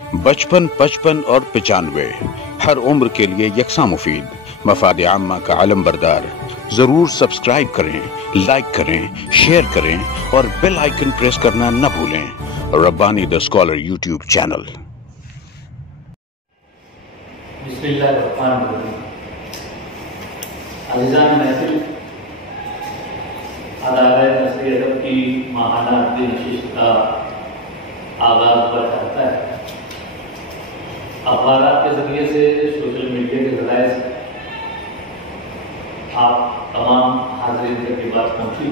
55, 55 और 95 हर उम्र के लिए यकसा मुफीद, मफाद आम्मा का आलम बरदार। जरूर सब्सक्राइब करें, लाइक करें, शेयर करें और बेल आइकन प्रेस करना न भूलें। Rabbani the scholar YouTube channel. बिस्मिल्लाहिर्रहमानिर्रहीम। अज़ीज़ान महफिल, अदारे नस्री अदब की माहाना नशिस्त का आगाज हुआ करता है। अखबारात के जरिए से, सोशल मीडिया के जराए से आप तमाम हाज़रीन तक की बात पहुँची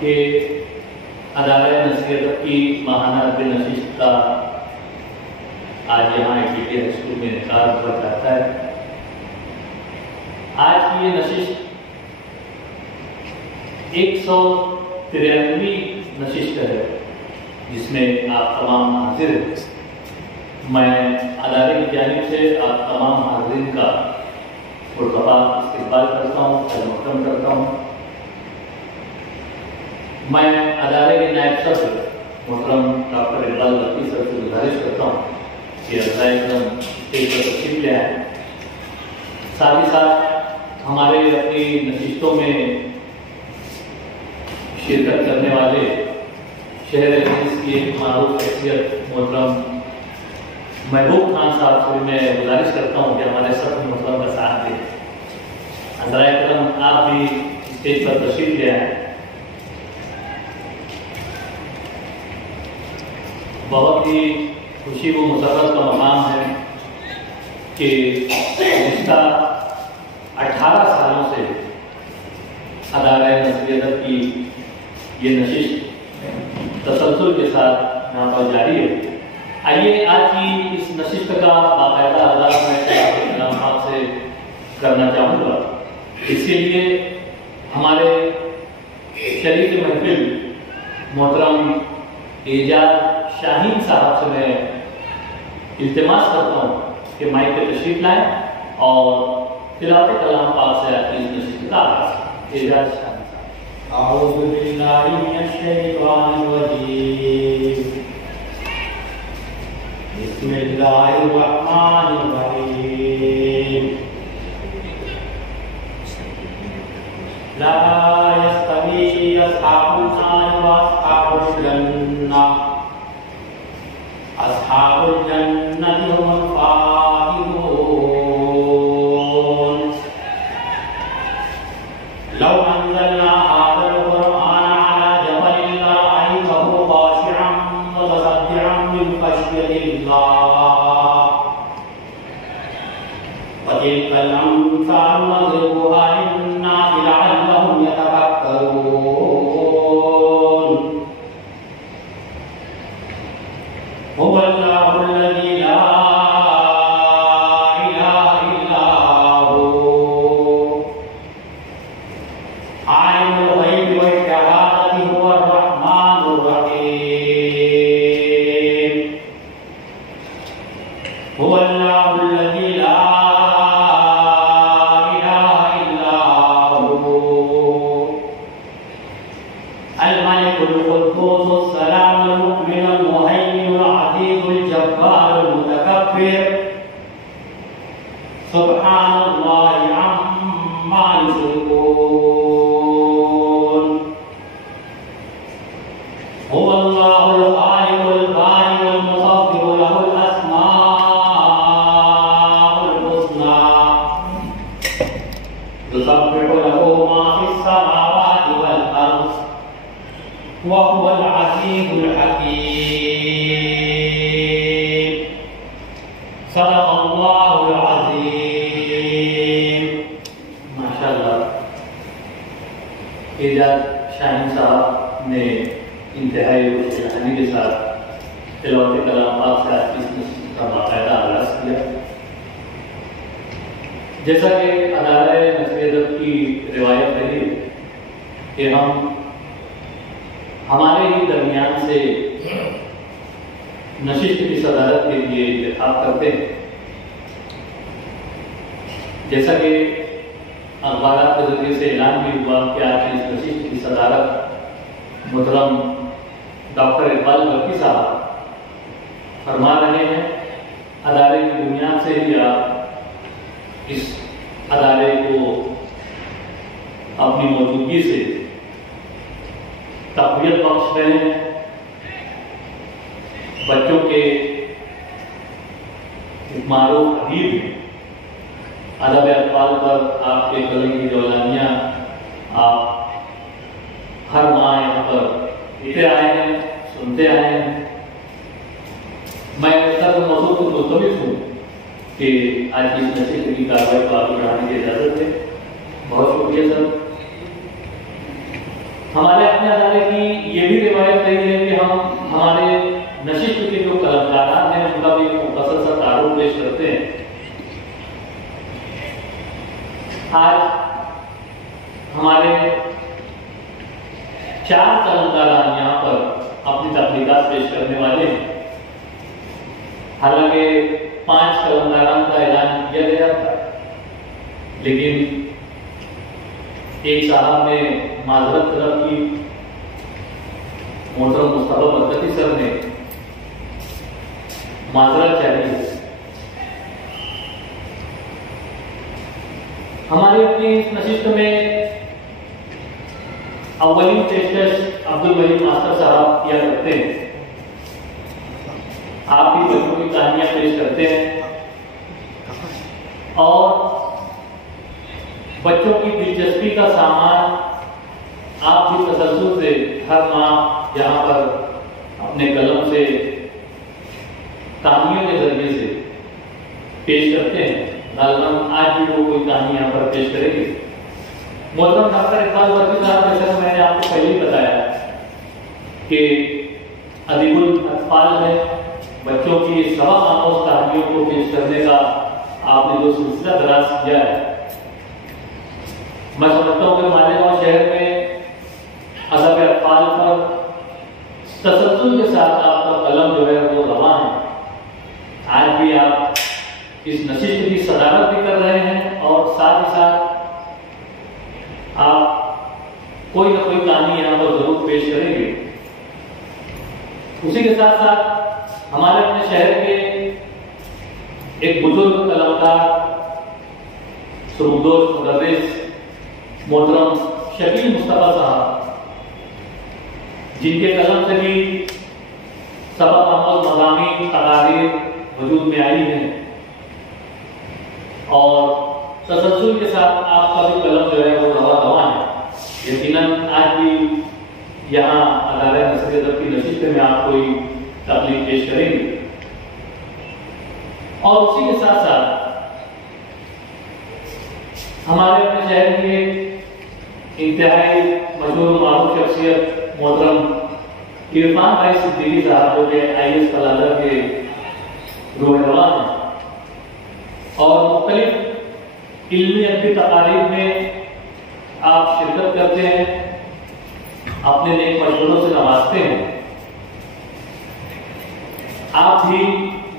कि अदारे नस्री अदब की माहाना नशिस्त का आज यहाँ ATK स्कूल में इनकार हुआ जाता है। आज की ये नशिस्त 193वीं नशिस्त है, जिसमें आप तमाम हाजिर हैं। मैं अदारे की जानिब से आप तमाम हाजिरीन का मुर्तबा इस्तकबाल करता हूँ, मुहतरम करता हूँ। मैं अदारे के नायब सदर मुहतरम डॉक्टर इकबाल बल्की सर से गुजारिश करता हूँ कि स्टेज पर तशरीफ ले आए। साथ ही साथ हमारे अपनी नशिस्तों में शिरकत करने वाले शहर अजीज की एक मारूफ शख्सियत मोहतरम महबूब खान साहब से मैं गुजारिश करता हूँ कि हमारे सब मोहतरम का साथ दें। हज़रात करम, आप भी स्टेज पर तशरीफ ले आए। बहुत ही खुशी व मुसर्रत का मकाम है कि पिछला 18 सालों से अदारे नस्री अदब की ये नशिस्त तसलसल के साथ यहाँ पर जारी है। आइए आज की इस नशिस्त का बाकायदा आगाज़ मैं कलाम से करना चाहूँगा। इसके लिए हमारे शरीक महफिल मोहतरम एजाज शाहीन साहब से मैं इल्तिमास करता हूँ कि माइक पे तशरीफ लाएं और तिलावत कलाम पाक से आज की इस नशिस्त का आगाज़। एजाज शाहीन साहब। अऊज़ु बिल्लाहि मिनश्शैतानिर्रजीम। बिस्मिल्लाहिर्रहमानिर्रहीम। ला यस्तवी अस्हाबुन नार व अस्हाबुल जन्नह। अस्हाबुल जन्नति हुमुल फाइज़ून। लौ अंज़लना हाज़ल कुरआन अला जबलिन लरअयतहु ख़ाशिअन मुतसद्दिअन मिन ख़श्यतिल्लाह। व तिल्कल अम्सालु नज़रिबुहा लिन्नासि लअल्लहुम यतफ़क्करून। हुवल्लाहुल्लज़ी ला इलाहा इल्ला हु आलिमुल ग़ैबि वश्शहादति हुवर रहमानुर रहीम। हुवल्लाहुल्लज़ी ला इलाहा इल्ला हु अल मलिकुल कुद्दूस सलामुल मुमिनुल मुहैमिनुल अज़ीज़ुल जब्बारुल मुतकब्बिर। सुब्हानल्लाहि अम्मा युश्रिकून। हुवल्लाहुल ख़ालिक़ुल बारिउल मुसव्विरु लहुल अस्माउल हुस्ना। युसब्बिहु लहु मा फिस समावाति वल अर्ज़ व हुवल अज़ीज़ुल हकीम। सदक़ल्लाहुल अज़ीम। माशाअल्लाह, एजाज शाहीन साहब ने इंतहाई रुचि के साथ तिलावत कलाम पाक से आज की इस नशिस्त का बाकायदा आगाज़ किया। जैसा कि अदारे नस्री अदब की रिवायत रही कि हम हमारे ही दरमियान से नशिस्त की सदारत के लिए इंतखाब करते हैं। जैसा कि अखबारात के जरिए से ऐलान भी हुआ कि आज इस नशिस्त की सदारत मोहतरम डॉक्टर इकबाल बल्की साहब फरमा रहे हैं। अदारे की बुनियाद से ही आप इस अदारे को अपनी मौजूदगी से तक़वियत बख्श रहे हैं। बच्चों के मारूफ अदीब अदब अक़वाल पर आपके कलम की जौलानियाँ आप हर माह यहाँ पर लिखते आए हैं, सुनते आए हैं। मैं सर मौजूद को मुस्तमिल हूँ कि आज की इस नसीहत की कार्रवाई को आगे बढ़ाने की इजाज़त है। बहुत शुक्रिया सर। हमारे अपने अदारे की ये भी रिवायत रही है कि हम हमारे नशिस्त के जो कलाकार हैं उनका भी मुख्तसर सा तारुफ पेश करते हैं। आज हमारे 4 कलाकार यहाँ पर अपनी तख्लीकात पेश करने वाले हैं। हालांकि 5 कलाकारों का ऐलान किया गया था, लेकिन एक साहब ने माजरत तलब की। मोहतरम मुस्तफा बरकती सर ने माजरत चाहिए। हमारे अपनी इस नशिस्त में अव्वलीन पेशकश अब्दुल वली मास्टर साहब किया करते हैं। आप भी बच्चों की कहानियां पेश करते हैं और बच्चों की दिलचस्पी का सामान आप भी तसल्सल से हर माह यहाँ पर अपने कलम से कहानियों के जरिए से पेश करते हैं। गालिबन आज भी वो कोई कहानी यहाँ पर पेश करेंगे। मोहतरम डॉक्टर इकबाल वर्दी साहब, जैसा मैंने आपको पहले ही बताया कि अदीबुल अत्फाल है, बच्चों की सबक आमोज कहानियों को पेश करने का आपने जो सिलसिला दराज किया है, मैं समझता हूँ कि मालेगांव शहर में अदब अत्फाल पर तसल्सल के साथ आपका कलम जो है वो रवां है। आज भी आप इस नशिस्त की सदारत भी कर रहे हैं और साथ ही साथ आप कोई ना कोई कहानी यहाँ पर जरूर पेश करेंगे। उसी के साथ साथ हमारे अपने शहर के एक बुजुर्ग कलाकार सुरुदोष मुदर्रिस मोहतरम शकील मुस्तफा साहब, जिनके कलम से भी सबक आमोज मज़ामीन तकारीर वजूद में आई हैं और तसल्सल के साथ आपका भी कलम जो है वो रवा है। यकीनन आज भी यहाँ अदालत नस्र अदब की नशिस्त में आप कोई तकलीफ पेश करेंगे। और उसी के साथ साथ हमारे अपने शहर के इंतहाई मशहूर मारूफ शख्सियत मोहतरम इरफान भाई सिद्दीकी साहब, जो कि IAS कलादर के रूहरवा हैं और मुख्तलिफ इल्मी अदबी तकारीर में आप शिरकत करते हैं, अपने नेक मशवरों से नवाजते हैं। आप भी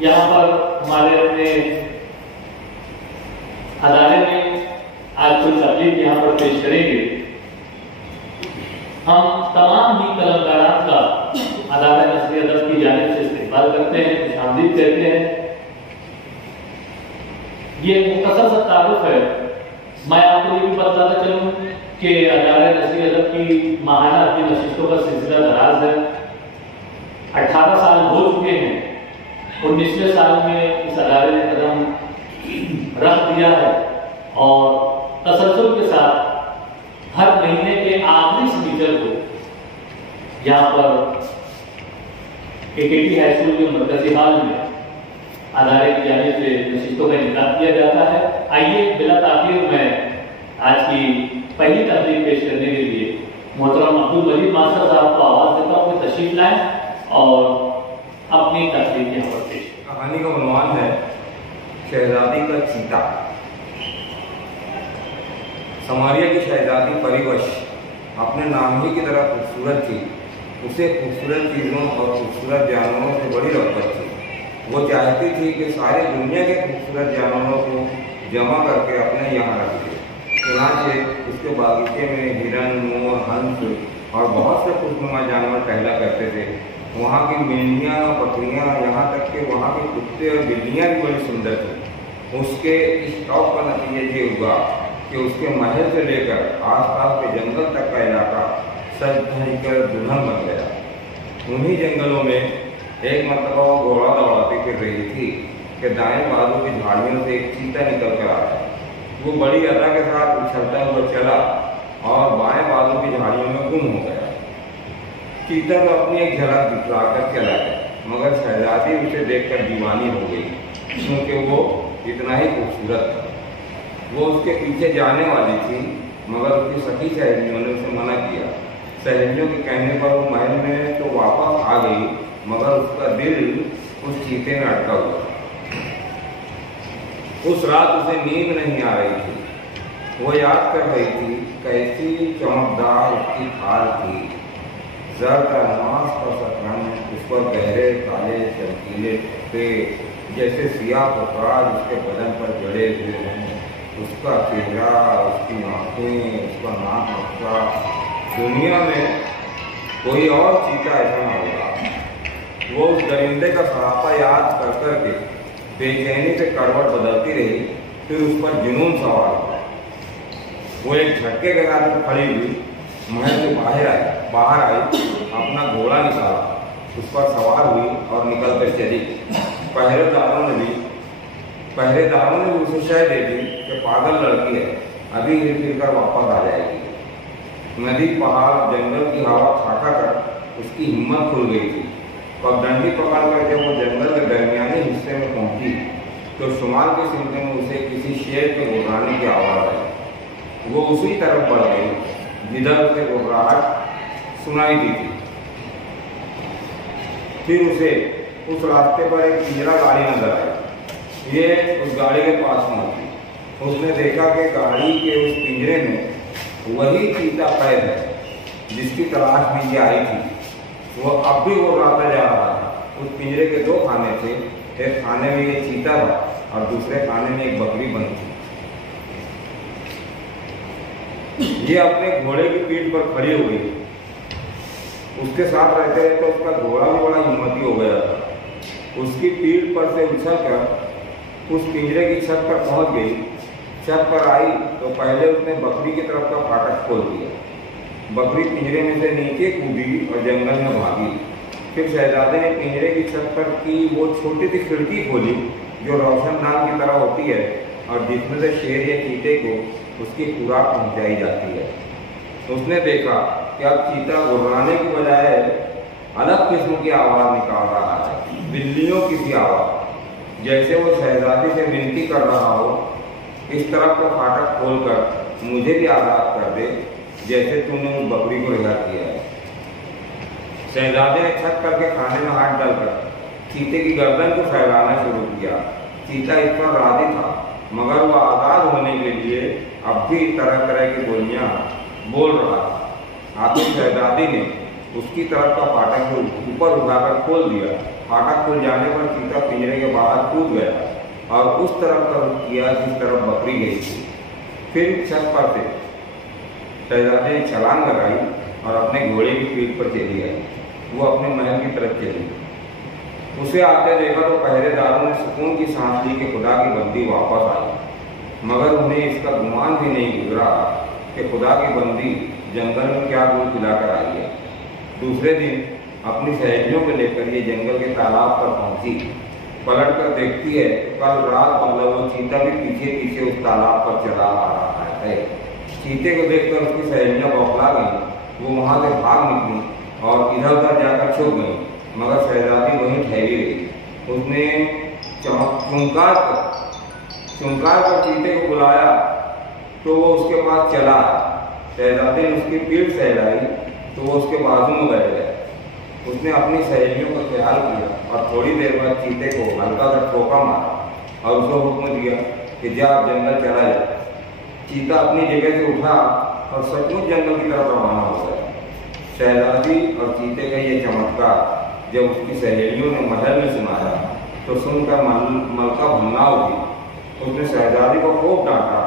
यहाँ पर हमारे अपने अदारे में आज कोई तकलीफ यहाँ पर पेश करेंगे। हम तमाम ही कलाकारों का अदालत नस्र अदब की जानिब से इस्तेमाल करते हैं, खुशामदीद कहते हैं। ये मुख्तसर सा तारुफ है। मैं आपको ये भी बताता चलूँ कि अदालत नस्र अदब की माहाना अपनी नशिस्तों का सिलसिला दराज है। 18 साल हो चुके हैं। 19वें साल में इस अदारे ने कदम रख दिया है और तसल्सल के साथ हर महीने के आखिरी सनीचर को यहाँ पर KKT हाई स्कूल के मरकजी हाल में अदारे की जानिब से नशिस्तों का इनेकाद किया जाता है। आइए बिला ताखीर में आज की पहली तकलीफ पेश करने के लिए मोहतरम अब्दुल वली मास्टर साहब को आवाज़ देता हूँ कि तशरीफ लाएं और अपनी तकलीफ यहाँ पर पेश। कहानी का उन्वान है शहजादी का चीता। समारिया की शहजादी परिवश अपने नाम ही की तरह खूबसूरत थी। उसे खूबसूरत चीज़ों और खूबसूरत जानवरों से बड़ी रग़बत थी। वो चाहती थी कि सारी दुनिया के खूबसूरत जानवरों को जमा करके अपने यहाँ रख दे। चुनांचे उसके बागीचे में हिरन, मोर, हंस और बहुत से खुशनुमा जानवर टहला करते थे। वहाँ की मेंढियाँ, बकरियाँ, यहाँ तक कि वहाँ के कुत्ते और बिल्लियाँ भी बड़ी सुंदर थी। उसके इस शौक का नतीजा ये हुआ कि उसके महल से लेकर आसपास के जंगल तक का इलाका सज धज कर दुल्हन बन गया। उन्हीं जंगलों में एक मरतबा वो घोड़ा दौड़ाती फिर रही थी कि दाएं बाजू की झाड़ियों से एक चीता निकल कर आया। वो बड़ी अदा के साथ उछलता हुआ चला और बाएं बाजू की झाड़ियों में गुम हो गया। चीता तो अपनी एक झलक दिखलाकर चला गया, मगर शहजादी उसे देखकर दीवानी हो गई, क्योंकि वो इतना ही खूबसूरत था। वो उसके पीछे जाने वाली थी, मगर उसकी सखी सहेलियों ने उसे मना किया। सहेलियों के कहने पर वो महल में तो वापस आ गई, मगर उसका दिल उस चीते में अटका हुआ। उस रात उसे नींद नहीं आ रही थी। वो याद कर रही थी कैसी चमकदार उसकी खाल थी, जर्द अल्मास का रंग, उस पर गहरे काले चमकीले थे जैसे सियाह पोपराज उसके बदन पर जड़े हुए हैं। उसका चेहरा, उसकी आँखें, उसका नाक नक्शा, दुनिया में कोई और चीता ऐसा ना होगा। वो उस दरिंदे का सरापा याद कर करके बेचैनी से करवट बदलती रही, फिर उस पर जुनून सवार हुआ। वो एक झटके के साथ खड़ी हुई महल से बाहर आई, अपना घोड़ा निकाला, उस पर सवार हुई और निकल कर चली। पहरेदारों ने उसे शय दे दी कि पागल लड़की है, अभी हिल फिर कर वापस आ जाएगी। नदी, पहाड़, जंगल की हवा छाटा कर उसकी हिम्मत खुल गई थी। और डंडी पकड़ कर जब वो जंगल के दरमियानी हिस्से में पहुंची तो शुमार के सिमटे में उसे किसी शेर के गुर्राने की आवाज़ आई। वो उसी तरफ बढ़ गई जिधर उसे घबराहट सुनाई दी थी। फिर उसे उस रास्ते पर एक पिंजरा गाड़ी नजर आई। ये उस गाड़ी के पास पहुंची। उसने देखा कि गाड़ी के उस पिंजरे में वही चीता कैद है जिसकी तलाश में ये आई थी। वो अब भी वो रास्ता जा रहा था। उस पिंजरे के 2 खाने थे, एक खाने में ये चीता था और दूसरे खाने में एक बकरी बंद थी। ये अपने घोड़े की पीठ पर खड़ी हो गई। उसके साथ रहते रहते उसका घोड़ा भी बड़ा हिम्मती हो गया था। उसकी पीठ पर से उछल कर उस पिंजरे की छत पर पहुंच गई। छत पर आई तो पहले उसने बकरी की तरफ का फाटक खोल दिया। बकरी पिंजरे में से नीचे कूदी और जंगल में भागी। फिर शहजादे ने पिंजरे की छत पर की वो छोटी सी खिड़की खोली जो रोशनदान की तरह होती है और जिसमें से शेर या चीते को उसकी खुराक पहुंचाई जाती है। उसने देखा कि अब चीता गुर्राने की बजाय अलग किस्म की आवाज़ निकाल रहा है, बिल्लियों की सी आवाज़, जैसे वो शहजादी से विनती कर रहा हो, इस तरफ का फाटक खोलकर मुझे भी आज़ाद कर दे जैसे तूने उस बकरी को रिहा किया है। शहजादे ने छत करके खाने में हाथ डालकर चीते की गर्दन को फैलाना शुरू किया। चीता इस पर राजी था, मगर वह आज़ाद होने के लिए अब भी तरह तरह की बोलियां बोल रहा था। आखिर शहजादी ने उसकी तरफ का फाटक ऊपर उठाकर खोल दिया। फाटक खुल जाने पर चीता पिंजरे के बाहर कूद गया और उस तरफ का रुख किया जिस तरफ बकरी गई थी। फिर छत पर से शहजादे ने छलांग लगाई और अपने घोड़े की पीठ पर चली आई। वो अपने महल की तरफ चली। उसे आते देखा तो पहरेदारों ने सुकून की सांस ली कि खुदा की बंदी वापस आई, मगर उन्हें इसका गुमान भी नहीं गुजरा कि खुदा की बंदी जंगल में क्या गुल खिलाकर आई है। दूसरे दिन अपनी सहेलियों को लेकर ये जंगल के तालाब पर पहुंची। पलट कर देखती है कल रात मतलब वो चीता भी पीछे पीछे उस तालाब पर चला आ रहा है। चीते को देखकर उसकी सहेलियां बौखला गई। वो वहां से भाग निकली और इधर उधर जाकर छुप गई, मगर शहजादी वहीं ठहरी रही। उसने चुमकार कर चीते को बुलाया तो वो उसके पास चला। शहजादी ने उसकी पीठ सहलाई तो वो उसके बाजू में बैठ गया। उसने अपनी सहेलियों का ख्याल किया और थोड़ी देर बाद चीते को हल्का सा ठोका मारा और उसको हुक्म दिया कि जा जंगल चला जाए। चीता अपनी जगह से उठा और सचमुच जंगल की तरफ रवाना हो गया। शहजादी और चीते का ये चमत्कार जब उसकी सहेलियों ने महल में सुनाया तो सुनकर मलका भंगा उठी। उसने शहजादी को खूब डांटा,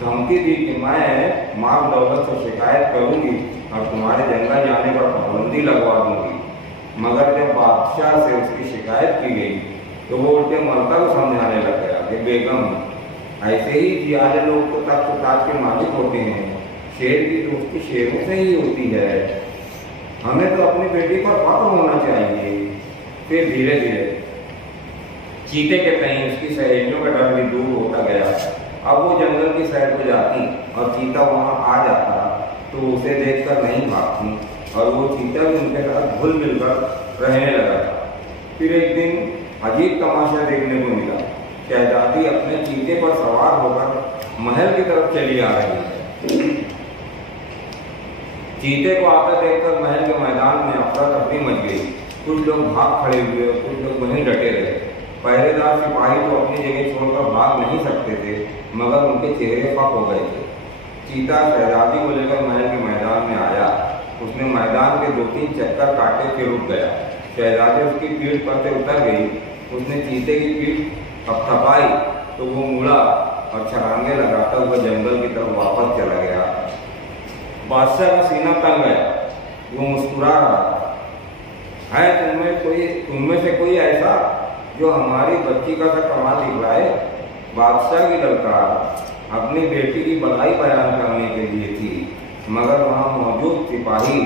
धमकी दी कि मैं माल दौलत से शिकायत करूंगी और तुम्हारे जंगल जाने पर पाबंदी लगवा दूंगी। मगर जब बादशाह से उसकी शिकायत की गई तो वो उल्टे मलका को समझाने लग गया कि बेगम, ऐसे ही जियाले लोग तो तख्त ताज के मालिक होते हैं, शेर की दोस्ती शेरों से ही होती है, हमें तो अपनी बेटी पर फख्र होना चाहिए। फिर धीरे धीरे चीते के कहीं उसकी सहेलियों का डर भी दूर होता गया। अब वो जंगल की सैर को जाती और चीता वहाँ आ जाता तो उसे देखकर नहीं भागती और वो चीता भी उनके साथ घुल मिलकर रहने लगा था। फिर एक दिन अजीब तमाशा देखने को मिला। शहजादी अपने चीते पर सवार होकर महल की तरफ चली आ रही है। चीते को आकर देखकर महल के मैदान में अफरा तफरी मच गई। कुछ लोग भाग खड़े हुए और कुछ लोग वहीं डटे रहे। पहरेदार सिपाही तो अपनी जगह छोड़कर भाग नहीं सकते थे, मगर उनके चेहरे पक हो गए थे। चीता शहजादी को लेकर महल के मैदान में आया। उसने मैदान के 2-3 चक्कर काटे फिर रुक गया। शहजादी उसकी पीठ पर से उतर गई। उसने चीते की पीठ थपथपाई तो वो मुड़ा और छलांगे लगाता हुआ जंगल की तरफ वापस चला गया। बादशाह का सीना तंग गया। वो मुस्कुरा रहा था। है तुममें से कोई ऐसा जो हमारी बच्ची का सा कमाल दिखलाए? बादशाह की ललकार अपनी बेटी की बधाई बयान करने के लिए थी, मगर वहाँ मौजूद सिपाही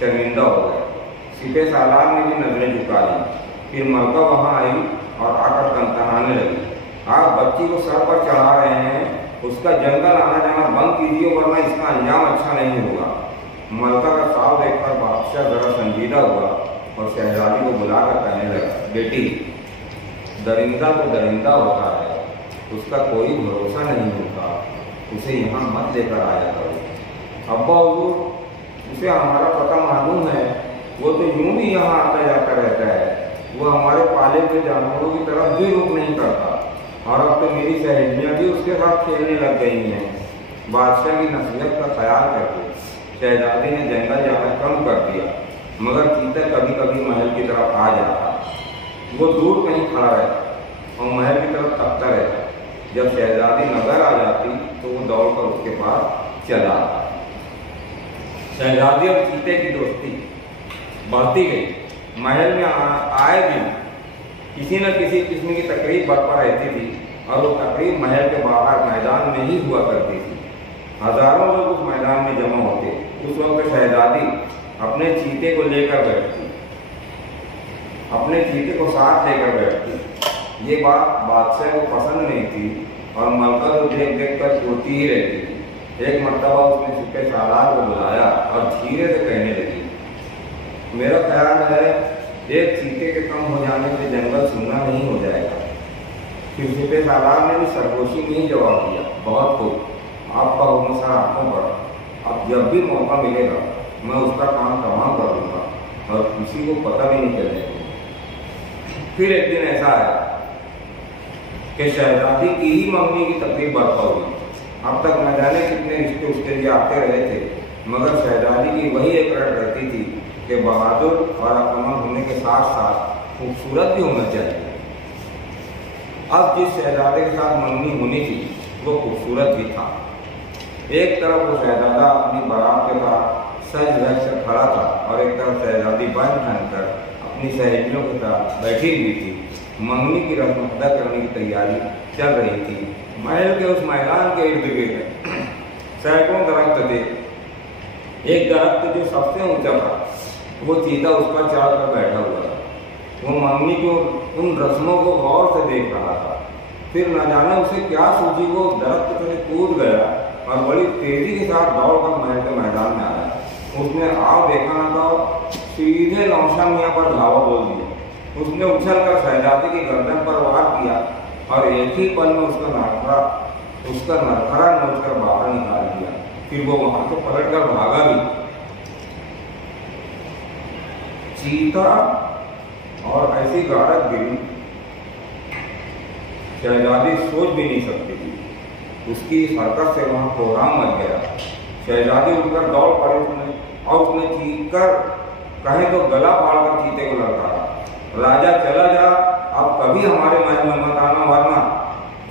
शर्मिंदा हो गए। सिपह सालार ने भी नजरें झुका ली। फिर मलका वहाँ आई और आकर कनकनाने लगी। आप बच्ची को सर पर चढ़ा रहे हैं, उसका जंगल आना जाना बंद कीजिए वरना इसका अंजाम अच्छा नहीं होगा। मलका का साव देखकर बादशाह जरा संजीदा हुआ और शहजादी को बुलाकर कहने लगा, बेटी, दरिंदा तो दरिंदा होता है, उसका कोई भरोसा नहीं होता, उसे यहाँ मत लेकर आया करो। अब्बा हुजूर, उसे हमारा पता मालूम है, वो तो यूं भी यहाँ आता जाता रहता है, वो हमारे पाले हुए जानवरों की तरफ भी रुख नहीं करता और अब तो मेरी सहेलियाँ भी उसके साथ खेलने लग गई हैं। बादशाह की नसीहत का ख्याल करके शहजादी ने जंगल जाना कम कर दिया, मगर चीता कभी कभी महल की तरफ आ जाता। वो दूर कहीं खड़ा रहता और महल की तरफ तकता रहता। जब शहजादी नजर आ जाती तो वो दौड़कर उसके पास चला आता। शहजादी और चीते की दोस्ती बढ़ती गई। महल में आए दिन किसी न किसी किस्म की तकरीब बरपा रहती थी और वो तकरीब महल के बाहर मैदान में ही हुआ करती थी। हजारों लोग उस मैदान में जमा होते। उस वक्त शहजादी अपने चीते को लेकर बैठती, अपने चीते को साथ लेकर बैठती। ये बात बादशाह को पसंद नहीं थी और मलका तो देख देख कर रोती ही रहती थी। एक मर्तबा उसने सिपह सालार को बुलाया और धीरे से कहने लगी, मेरा ख्याल है एक चीते के कम हो जाने से जंगल सुनना नहीं हो जाएगा। फिर सिपह सालार ने भी सरगोशी में ही जवाब दिया, बहुत खूब, आपका हुक्म सर आंखों पर, अब जब भी मौका मिलेगा मैं उसका काम तमाम कर दूंगा और किसी को पता भी नहीं चलने दूंगा। फिर एक दिन ऐसा आया कि शहजादी की ही मंगनी की तकलीफ बरपा हुई। अब तक न जाने कितने रिश्ते उसके लिए आते रहे थे, मगर शहजादी की वही एक रट रहती थी कि बहादुर और अक्लमंद होने के साथ साथ खूबसूरत भी होना चाहिए। अब जिस शहजादे के साथ मंगनी होनी थी वो खूबसूरत भी था। एक तरफ वो शहजादा अपनी बारात के साथ सज धज कर खड़ा था और एक तरफ शहजादी बन कर अपनी सहेलियों के साथ बैठी हुई थी। मंगनी की रस्म अदा करने की तैयारी चल रही थी। महल के उस मैदान के इर्द गिर्द सैकड़ों दरख्त थे। एक दरख्त जो सबसे ऊंचा था वो चीता उस पर चढ़कर बैठा हुआ था। वो मंगनी को उन रस्मों को गौर से देख रहा था। फिर न जाने उसे क्या सूझी, वो दरख्त से कूद गया और बड़ी तेजी के साथ दौड़कर महल के मैदान में आया। उसने आओ देखा ना था, सीधे नौशा मियाँ पर धावा बोल दिया। उसने उछलकर शहजादी की गर्दन पर वार किया और एक ही पल में उसका नरखरा नोचकर बाहर निकाल दिया। फिर वो वहां से पलटकर भागा भी। चीता और ऐसी गारद गिरी शहजादी सोच भी नहीं सकती थी। उसकी इस हरकत से वहां कोहराम मच गया। शहजादी उठकर दौड़ पड़ी और उसने चीखकर कहे तो गला फाड़कर चीते को ललकारा, राजा चला जा, अब कभी हमारे महल में मत आना वरना।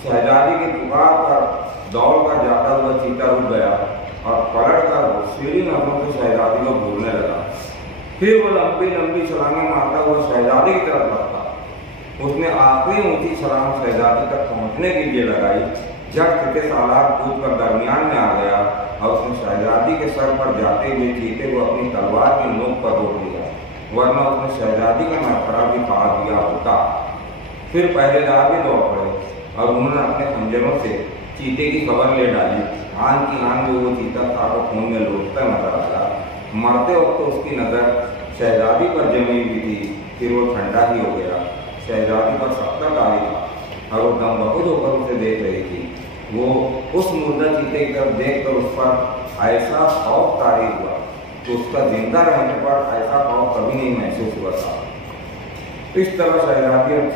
शहजादी की पुकार पर दौड़कर जाता हुआ चीता रुक गया और पलटकर सीधी नजरों से शहजादी को भूलने लगा। फिर वो लंबी लंबी छलांगें मारता हुआ शहजादी की तरफ बढ़ता। उसने आखिरी ऊंची छलांग शहजादी तक पहुंचने के लिए लगाई। जब चीते सालाब कूद कर दरमियान में आ गया और उसने शहजादी के सर पर जाते हुए चीते को अपनी तलवार की नोक पर रोक लिया, वरना उसने शहजादी का नखरा भी काट दिया होता। फिर पहरेदार भी दौड़ पड़े और उन्होंने अपने खंजरों से चीते की खबर ले डाली। आन की आन में वो चीता था को खून में लौटता नजर आया। मरते वक्त तो उसकी नज़र शहजादी पर जमी हुई थी, फिर वो ठंडा ही हो गया। शहजादी पर सख्त तारी था और वो दम बहुत होकर उसे देख रही थी। वो उस मुर्दा चीते की तरफ देखकर उस पर ऐसा खौफ तारी हुआ तो उसका जिंदा रहने पर ऐसा खौफ कभी नहीं महसूस हुआ था। इस तरह शहजादी और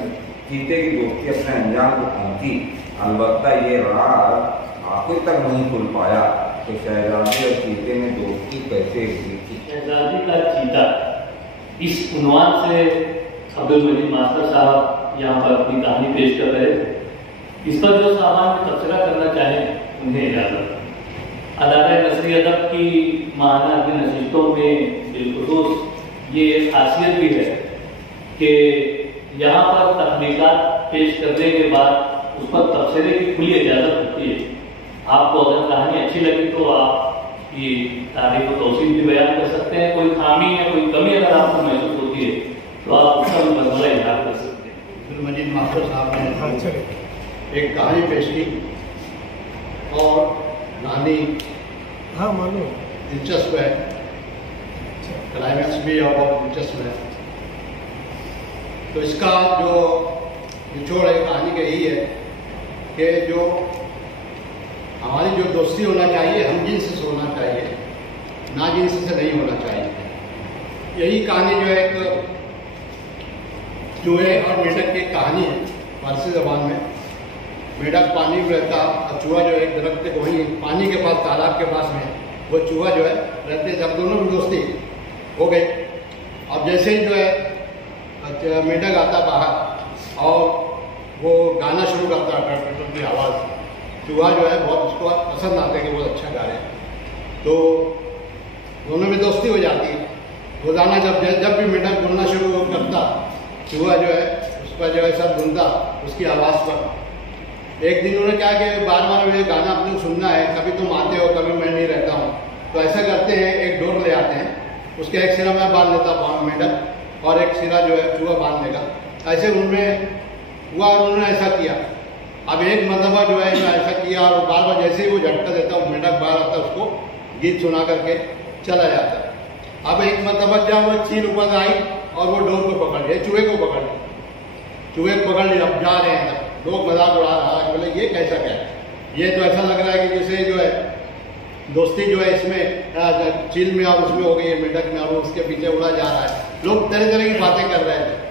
चीते की दोस्ती अपने अंजाम को पहुंची। अलबत्ता ये राज आखिर तक नहीं खुल पाया कि शहजादी और चीते में दोस्ती कैसे हुई थी। शहजादी का चीता, इस उन्वान से अब्दुल मजीद मास्टर साहब यहाँ पर अपनी कहानी पेश कर रहे थे। इस पर जो सामान्य तबसरा करना चाहें उन्हें इजाजत। अदारे नसरी अदब की माहाना की नशिस्तों में बिलखुसूस ये खासियत भी है कि यहाँ पर तख्लीकात पेश करने के बाद उस पर तबसरे की खुली इजाज़त होती है। आपको अगर कहानी अच्छी लगी तो आप की तारीफ व तौसीफ भी बयान कर सकते हैं। कोई खामी या कोई कमी अगर आपको महसूस होती है तो आप उसका भी बदला इजहार कर सकते हैं। अब्दुल मजीद मास्टर साहब ने एक कहानी पेश की और कहानी मालूम दिलचस्प है, क्लाइमैक्स भी और बहुत दिलचस्प है। तो इसका जो निचोड़ है कहानी का यही है कि जो हमारी जो दोस्ती होना चाहिए हम जिन्स से होना चाहिए, ना जिन्स से नहीं होना चाहिए। यही कहानी जो है एक चूहे और मेढक की कहानी है फारसी ज़बान में। मेढक पानी में रहता और चूहा जो एक दरख्त के वहीं पानी के पास तालाब के पास में वो चूहा जो है रहते। जब दोनों की दोस्ती हो गई, अब जैसे ही जो है मेढक आता बाहर और वो गाना शुरू करता है ट्रैक्टर की आवाज़, चूहा जो है बहुत उसको पसंद आता है कि बहुत अच्छा गा रहे हैं, तो दोनों में दोस्ती हो जाती है। रोजाना जब भी मेढक बोलना शुरू करता, चूहा जो है उस पर जो है सब धुंधा उसकी आवाज़ पर। एक दिन उन्होंने कहा कि बार बार मुझे गाना अपने सुनना है, कभी तुम आते हो कभी मैं नहीं रहता हूँ। तो ऐसा करते हैं, एक डोर ले आते हैं, उसके एक सिरा मैं बांध लेता पाँव मेढक और एक सिरा जो है चूहा बांध देगा। ऐसे उनमें हुआ और उन्होंने ऐसा किया। अब एक मरतबा जो है ऐसा किया और बार बार जैसे ही वो झटका देता वो मेढक बाहर आता उसको गीत सुना करके चला जाता। अब एक मरतबा जब वो चील ऊपर आई और वो डोर को पकड़ लिया, चूहे को पकड़ लिया, चूहे को पकड़ लिया। अब जा रहे हैं, लोग मजाक उड़ा रहा है, बोले ये कैसा क्या है, ये तो ऐसा लग रहा है कि जैसे जो है दोस्ती जो है इसमें चील में और उसमें हो गई है, मेढक में, और उसके पीछे उड़ा जा रहा है। लोग तरह तरह की बातें कर रहे हैं।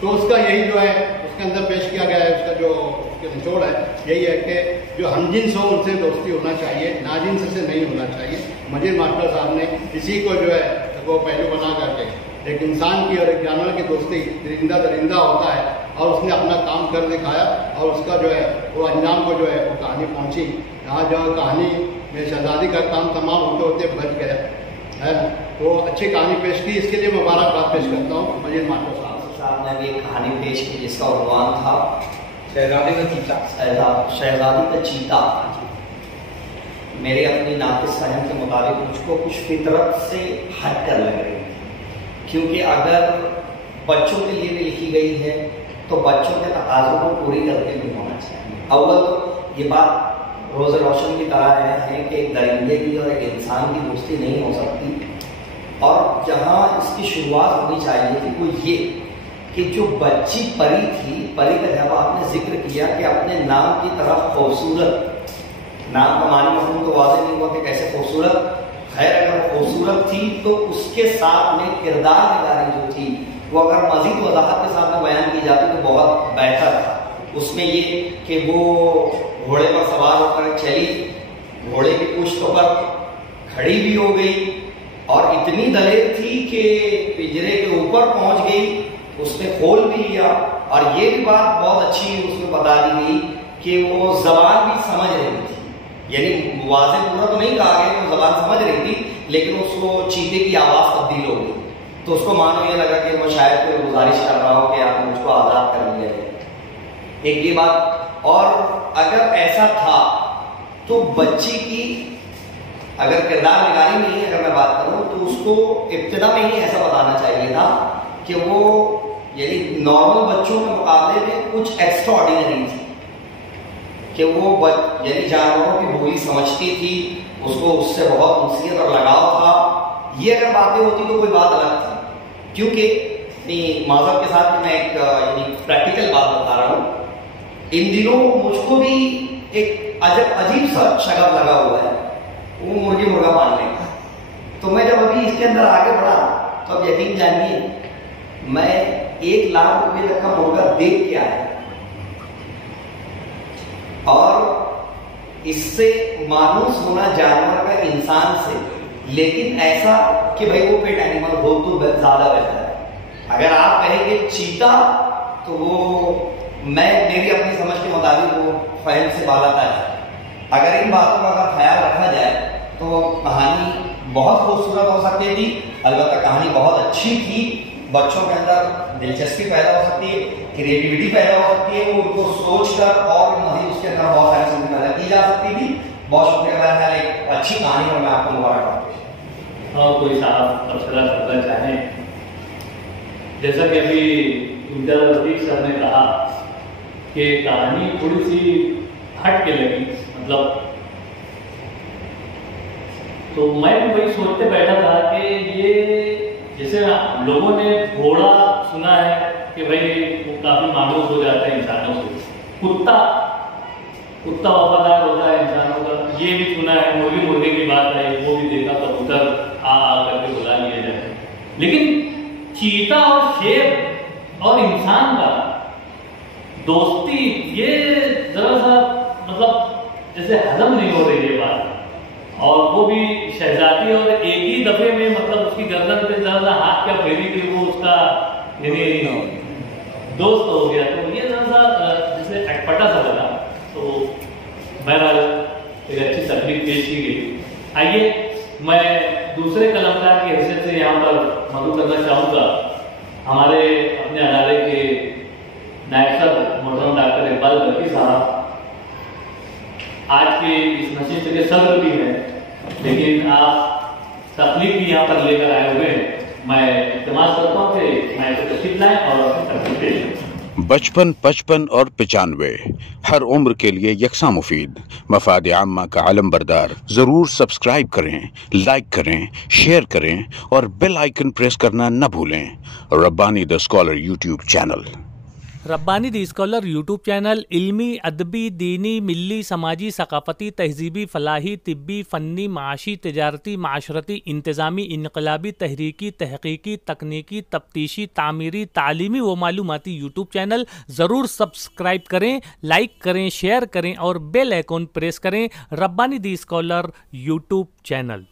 तो उसका यही जो है उसके अंदर पेश किया गया है, उसका जो उसके निचोड़ है यही है कि जो हमजिन्स हो उनसे दोस्ती होना चाहिए, नाजिन्स से नहीं होना चाहिए। मजीद मास्टर साहब ने इसी को जो है वो पहलू बना करके एक इंसान की और एक जानवर की दोस्ती दरिंदा दरिंदा होता है और उसने अपना काम कर दिखाया और उसका जो है वो अंजाम को जो है वो कहानी पहुंची। यहाँ जहाँ कहानी में शहजादी का काम तमाम होते होते बच गया है, तो अच्छी कहानी पेश की, इसके लिए मुबारकबाद पेश करता हूँ मजीद मास्टर साहब ने भी एक कहानी पेश की जिसका उन्वान था शहजादी का चीता। शहजादी का चीता। मेरे अपनी नाक़िस फहम के मुताबिक मुझको कुछ फितरत से हट कर लग रही थी, क्योंकि अगर बच्चों के लिए भी लिखी गई है तो बच्चों के तकाज़ों को पूरी करके भी होना चाहिए। अव्वल तो ये बात रोज़ रोशन की तरह है कि एक दरिंदे की और एक इंसान की दोस्ती नहीं हो सकती, और जहाँ इसकी शुरुआत होनी चाहिए थी वो ये कि जो बच्ची परी थी, परी का जब आपने जिक्र किया कि अपने नाम की तरह खूबसूरत, नाम का मानी मफहूम तो वाज़ेह नहीं हुआ कि कैसे खूबसूरत, खैर अगर खूबसूरत थी तो उसके साथ में किरदार निगारी जो थी वो अगर मजीद वजाहत के साथ में बयान की जाती तो बहुत बेहतर था। उसमें ये कि वो घोड़े पर सवार होकर चली, घोड़े की पुश्त पर खड़ी भी हो गई और इतनी दलेर थी कि पिंजरे के ऊपर पहुंच गई, उसने खोल भी लिया। और ये भी बात बहुत अच्छी उसमें बता दी गई कि वो ज़बान भी समझ रही थी, यानी वाज़ेह पूरा तो नहीं कहा गया, वो ज़बान समझ रही थी, लेकिन उसको चीते की आवाज़ तब्दील हो गई। तो उसको मानो ये लगा कि वो शायद कोई गुजारिश कर रहा हो कि आप मुझको आज़ाद कर लिया जाए। एक ये बात। और अगर ऐसा था तो बच्ची की अगर किरदार निगारी में ही अगर मैं बात करूं तो उसको इब्तिदा में ही ऐसा बताना चाहिए था कि वो यानी नॉर्मल बच्चों के मुकाबले में कुछ एक्स्ट्रा ऑर्डिनरी थी, कि वो यानी जानवरों की बोली समझती थी, उसको उससे बहुत उनसीयत और लगाव था। ये अगर बातें होती तो कोई बात अलग थी, क्योंकि माजरत के साथ मैं एक यानी प्रैक्टिकल बात बता रहा हूँ। इन दिनों मुझको भी एक अजीब सा शगफ लगा हुआ है वो मुर्गी मुर्गा पालने का। तो मैं जब अभी इसके अंदर आगे बढ़ा तो अब यकीन जानिए मैं 1 लाख रुपए तक का मुर्गा देख के आया, और इससे मानूस होना जानवर का इंसान से, लेकिन ऐसा कि भाई वो पेट एनिमल हो तो ज्यादा बेहतर है। अगर आप कहेंगे चीता तो वो मेरी अपनी समझ के मुताबिक वो फहम से बालाता है। अगर इन बातों का अगर ख्याल रखा जाए तो कहानी बहुत खूबसूरत हो सकती थी, अलबत्ता कहानी बहुत अच्छी थी, बच्चों के अंदर दिलचस्पी पैदा हो सकती है, क्रिएटिविटी पैदा हो सकती है, वो उनको सोचकर और मजीद उसके अंदर बहुत सारी चीजें पैदा की जा सकती थी। बहुत शुक्रिया। मेरा ख्याल एक अच्छी कहानी और मैं आपको मुबारक। और कोई साहब तबसरा करना चाहें? जैसा कि अभी इम्तियाज रफीक सर ने कहा कि कहानी थोड़ी सी हट के लगी, मतलब तो मैं भी वही सोचते बैठा था कि ये जैसे लोगों ने घोड़ा सुना है कि भाई वो काफी मायूस हो जाता है इंसानों से, कुत्ता वफादार होता है इंसानों का, ये भी सुना है। मुर्गे की बात है, वो भी देखा कबूतर आ करके बुला लिया जाए। लेकिन चीता और शेर और इंसान का दोस्ती, ये जरा सा मतलब जैसे हजम नहीं हो रही है बात। और वो भी शहजादी, और एक ही दफे में मतलब उसकी गर्दन पे जरा सा हाथ क्या फेरी कि वो उसका दोस्त हो गया। तो ये जरा सा जैसे अटपटा सा लगा। तो बहरहाल एक अच्छी तकलीफ पेश की गई। आइए मैं दूसरे कलमकार की हैसियत से यहाँ पर मदद करना चाहूँगा हमारे अपने अदारे के नायब सर मोहतरम डॉक्टर इकबाल बर्की साहब। आज के इस नशिस्त के सदर भी हैं, लेकिन आप तकलीफ भी यहाँ पर लेकर आए हुए हैं। मैं इल्तिमास करता हूँ कि मैं इसे तशरीफ लाएं और अपनी तकलीफ पेश करें। 55, 55 और 95 हर उम्र के लिए यकसा मुफीद, मफाद आम्मा का आलम बरदार। जरूर सब्सक्राइब करें, लाइक करें, शेयर करें और बेल आइकन प्रेस करना न भूलें। Rabbani the scholar YouTube channel. Rabbani the scholar YouTube channel इल्मी, अदबी, दीनी, मिली, समाजी, सकाफती, तहजीबी, फलाही, तिब्बी, फ़न्नी, माशी, तिजारती, माशरती, इंतज़ामी, इनकलाबी, तहरीकी, तहकीकी, तकनीकी, तफ्तीशी, तामीरी, तालीमी व मालूमाती यूट्यूब चैनल। ज़रूर सब्सक्राइब करें, लाइक करें, शेयर करें और बेल आइकन प्रेस करें। Rabbani the scholar YouTube channel.